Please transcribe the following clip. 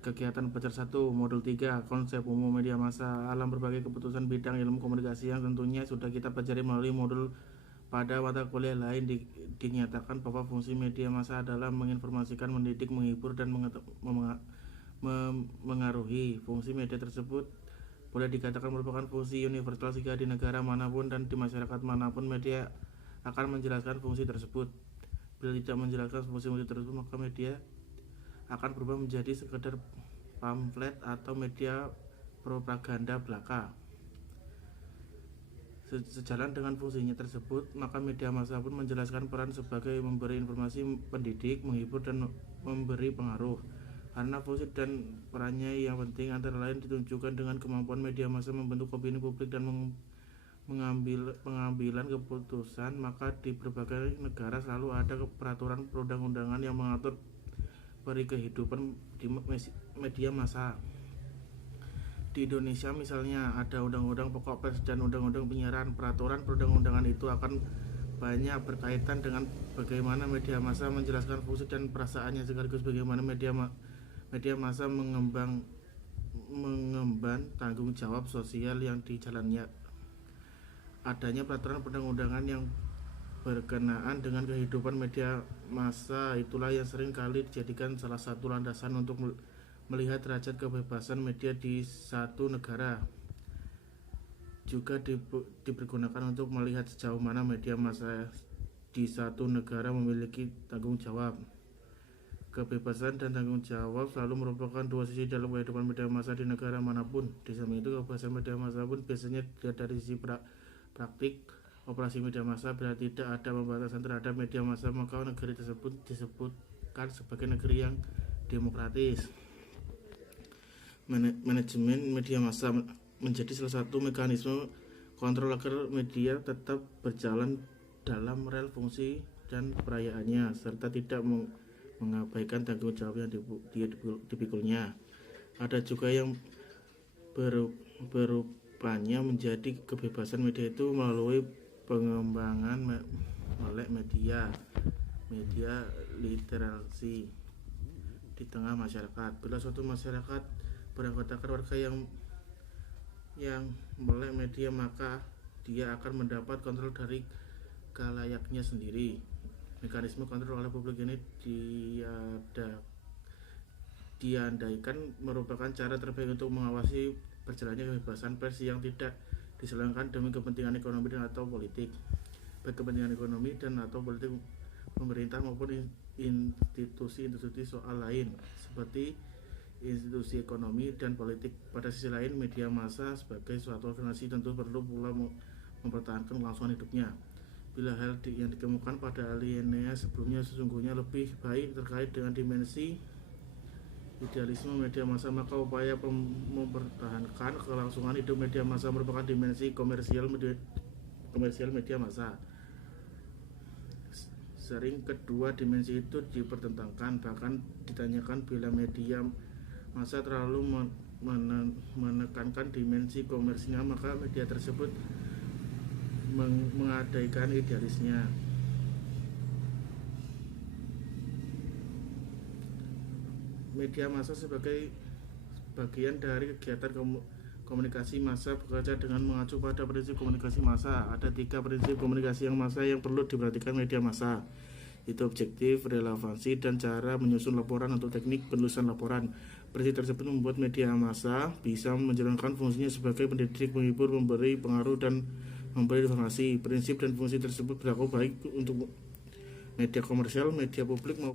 kegiatan belajar 1, modul 3, konsep umum media massa, alam berbagai keputusan bidang ilmu komunikasi yang tentunya sudah kita pelajari melalui modul pada mata kuliah lain. Dinyatakan bahwa fungsi media massa adalah menginformasikan, mendidik, menghibur, dan mengaruhi. Fungsi media tersebut boleh dikatakan merupakan fungsi universal sehingga di negara manapun dan di masyarakat manapun media akan menjelaskan fungsi tersebut. Bila tidak menjelaskan fungsi tersebut, maka media akan berubah menjadi sekedar pamflet atau media propaganda belaka. Sejalan dengan fungsinya tersebut, maka media massa pun menjelaskan peran sebagai memberi informasi, mendidik, menghibur, dan memberi pengaruh. Karena fungsi dan perannya yang penting antara lain ditunjukkan dengan kemampuan media massa membentuk opini publik dan pengambilan keputusan, maka di berbagai negara selalu ada peraturan perundang-undangan yang mengatur peri kehidupan di media massa. Di Indonesia misalnya ada Undang-Undang Pokok Pers dan Undang-Undang Penyiaran. Peraturan perundang-undangan itu akan banyak berkaitan dengan bagaimana media massa menjelaskan fungsi dan perasaannya, sekaligus bagaimana media massa mengemban tanggung jawab sosial yang dijalannya. Adanya peraturan perundang-undangan yang berkenaan dengan kehidupan media massa itulah yang sering kali dijadikan salah satu landasan untuk melihat derajat kebebasan media di satu negara. Juga dipergunakan untuk melihat sejauh mana media massa di satu negara memiliki tanggung jawab. Kebebasan dan tanggung jawab selalu merupakan dua sisi dalam kehidupan media massa di negara manapun. Di samping itu, kebebasan media massa pun biasanya dilihat dari sisi praktik operasi media massa. Bila tidak ada pembatasan terhadap media massa, maka negeri tersebut disebutkan sebagai negeri yang demokratis. Manajemen media massa menjadi salah satu mekanisme kontrol agar media tetap berjalan dalam rel fungsi dan perayaannya, serta tidak mengabaikan tanggung jawab yang dipikulnya. Ada juga yang berupanya menjadi kebebasan media itu melalui pengembangan melek media literasi di tengah masyarakat. Bila suatu masyarakat beranggotakan warga yang melek media, maka dia akan mendapat kontrol dari kalayaknya sendiri. Mekanisme kontrol oleh publik ini diandaikan merupakan cara terbaik untuk mengawasi berjalannya kebebasan pers yang tidak diselenggarkan demi kepentingan ekonomi dan atau politik. Baik kepentingan ekonomi dan atau politik pemerintah maupun institusi soal lain seperti institusi ekonomi dan politik. Pada sisi lain, media massa sebagai suatu organisasi tentu perlu pula mempertahankan kelangsungan hidupnya. Bila hal yang dikemukakan pada alinea sebelumnya sesungguhnya lebih baik terkait dengan dimensi idealisme media massa, maka upaya mempertahankan kelangsungan hidup media massa merupakan dimensi komersial media massa. Sering kedua dimensi itu dipertentangkan, bahkan ditanyakan bila media massa terlalu menekankan dimensi komersialnya, maka media tersebut mengabaikan idealisnya. Media massa sebagai bagian dari kegiatan komunikasi massa bekerja dengan mengacu pada prinsip komunikasi massa. Ada 3 prinsip komunikasi massa yang perlu diperhatikan media massa, itu objektif, relevansi, dan cara menyusun laporan atau teknik penulisan laporan. Prinsip tersebut membuat media massa bisa menjalankan fungsinya sebagai pendidik, menghibur, memberi pengaruh, dan memberi informasi. Prinsip dan fungsi tersebut berlaku baik untuk media komersial, media publik maupun